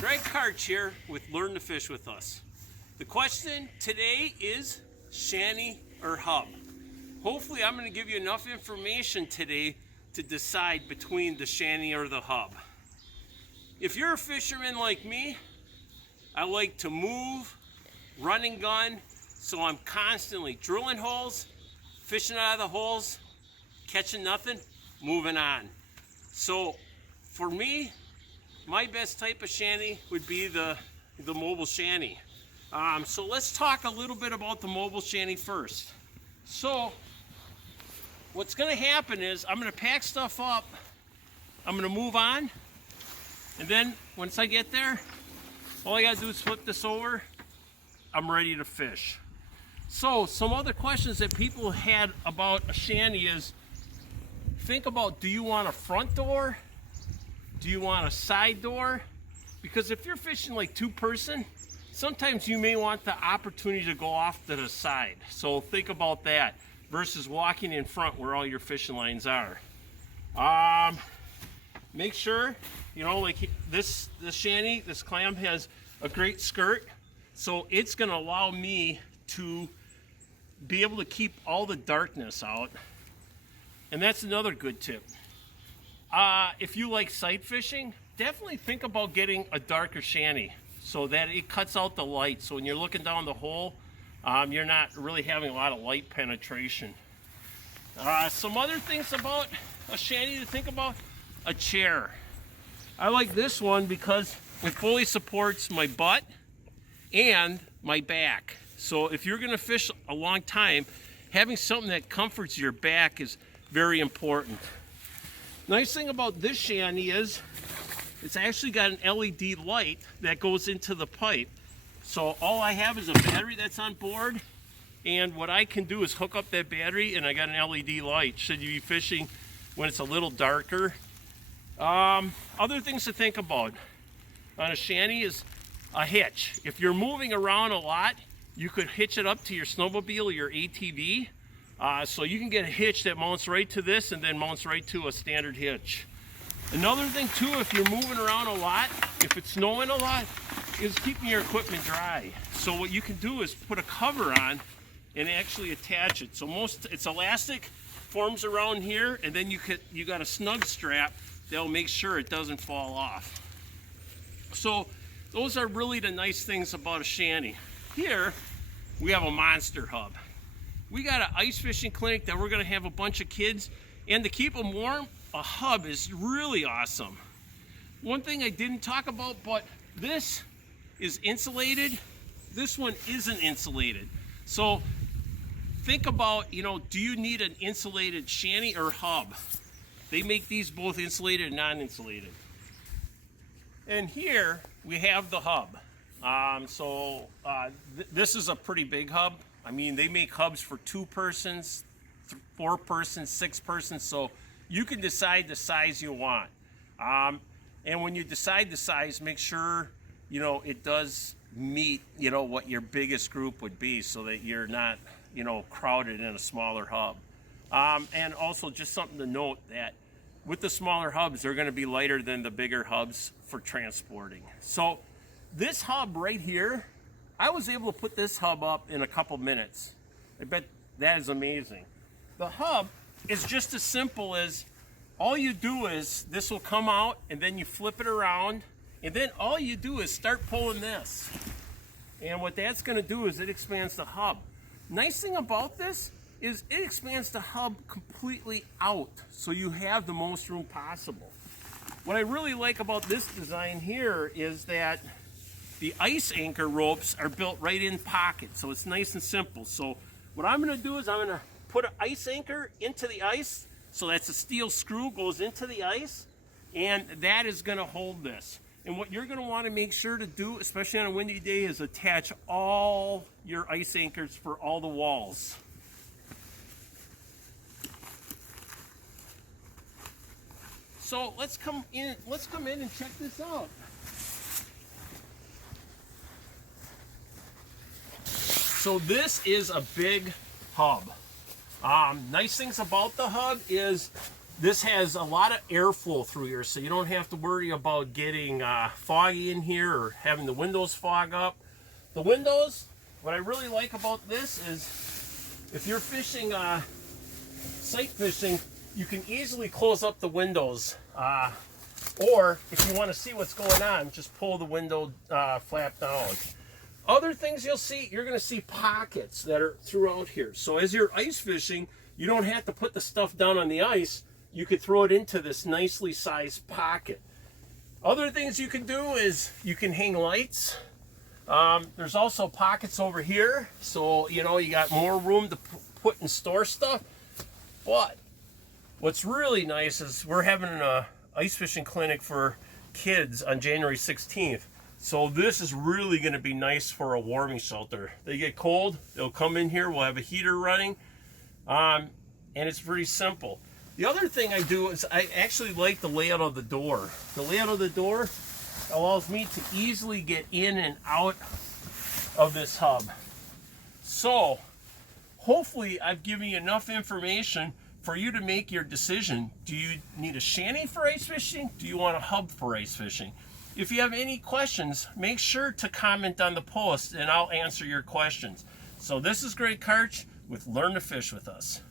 Greg Karch here with Learn to Fish with Us. The question today is shanty or hub. Hopefully I'm going to give you enough information today to decide between the shanty or the hub. If you're a fisherman like me, I like to move, run and gun, so I'm constantly drilling holes, fishing out of the holes, catching nothing, moving on. So for me, my best type of shanty would be the mobile shanty. So let's talk a little bit about the mobile shanty first. So what's going to happen is I'm going to pack stuff up, I'm going to move on, and then once I get there, all I got to do is flip this over, I'm ready to fish. So some other questions that people had about a shanty is, think about, do you want a front door? Do you want a side door? Because if you're fishing like two-person, sometimes you may want the opportunity to go off to the side. So think about that versus walking in front where all your fishing lines are. Make sure, you know, like this shanty, this clam has a great skirt, so it's going to allow me to be able to keep all the darkness out. And that's another good tip. If you like sight fishing, definitely think about getting a darker shanty so that it cuts out the light. So when you're looking down the hole, you're not really having a lot of light penetration. Some other things about a shanty to think about, a chair. I like this one because it fully supports my butt and my back. So if you're going to fish a long time, having something that comforts your back is very important. Nice thing about this shanty is it's actually got an LED light that goes into the pipe. So all I have is a battery that's on board, and what I can do is hook up that battery and I got an LED light should you be fishing when it's a little darker. Other things to think about on a shanty is a hitch. If you're moving around a lot, you could hitch it up to your snowmobile or your ATV. So you can get a hitch that mounts right to this and then mounts right to a standard hitch. Another thing too, if you're moving around a lot, if it's snowing a lot, is keeping your equipment dry. So what you can do is put a cover on and actually attach it. So it's elastic, forms around here, and then you got a snug strap that'll make sure it doesn't fall off. So those are really the nice things about a shanty. Here we have a monster hub. We got an ice fishing clinic that we're going to have a bunch of kids, and to keep them warm, a hub is really awesome. One thing I didn't talk about, but this is insulated. This one isn't insulated. So think about, you know, do you need an insulated shanty or hub? They make these both insulated and non-insulated. And here we have the hub. This is a pretty big hub. I mean, they make hubs for 2 persons, 4 persons, 6 persons, so you can decide the size you want. And when you decide the size, make sure, you know, it does meet, you know, what your biggest group would be so that you're not, you know, crowded in a smaller hub. And also just something to note that with the smaller hubs, they're going to be lighter than the bigger hubs for transporting. So this hub right here, I was able to put this hub up in a couple minutes. I bet that is amazing. The hub is just as simple as all you do is this will come out and then you flip it around, and then all you do is start pulling this. And what that's going to do is it expands the hub. Nice thing about this is it expands the hub completely out so you have the most room possible. What I really like about this design here is that the ice anchor ropes are built right in pocket, so it's nice and simple. So what I'm going to do is I'm going to put an ice anchor into the ice, so that's a steel screw goes into the ice, and that is going to hold this. And what you're going to want to make sure to do, especially on a windy day, is attach all your ice anchors for all the walls. So let's come in and check this out. So this is a big hub. Nice things about the hub is This has a lot of airflow through here, so you don't have to worry about getting foggy in here or having the windows fog up. The windows, what I really like about this is if you're fishing, sight fishing, you can easily close up the windows. Or if you want to see what's going on, just pull the window flap down. Other things you'll see, you're going to see pockets that are throughout here. So as you're ice fishing, you don't have to put the stuff down on the ice. You could throw it into this nicely sized pocket. Other things you can do is you can hang lights. There's also pockets over here, so you know you got more room to put and store stuff. But what's really nice is we're having an ice fishing clinic for kids on January 16th. So this is really going to be nice for a warming shelter. They get cold, they'll come in here, we'll have a heater running, and it's pretty simple. The other thing I do is I actually like the layout of the door. The layout of the door allows me to easily get in and out of this hub. So hopefully I've given you enough information for you to make your decision. Do you need a shanty for ice fishing? Do you want a hub for ice fishing? If you have any questions, make sure to comment on the post and I'll answer your questions. So this is Greg Karch with Learn to Fish with Us.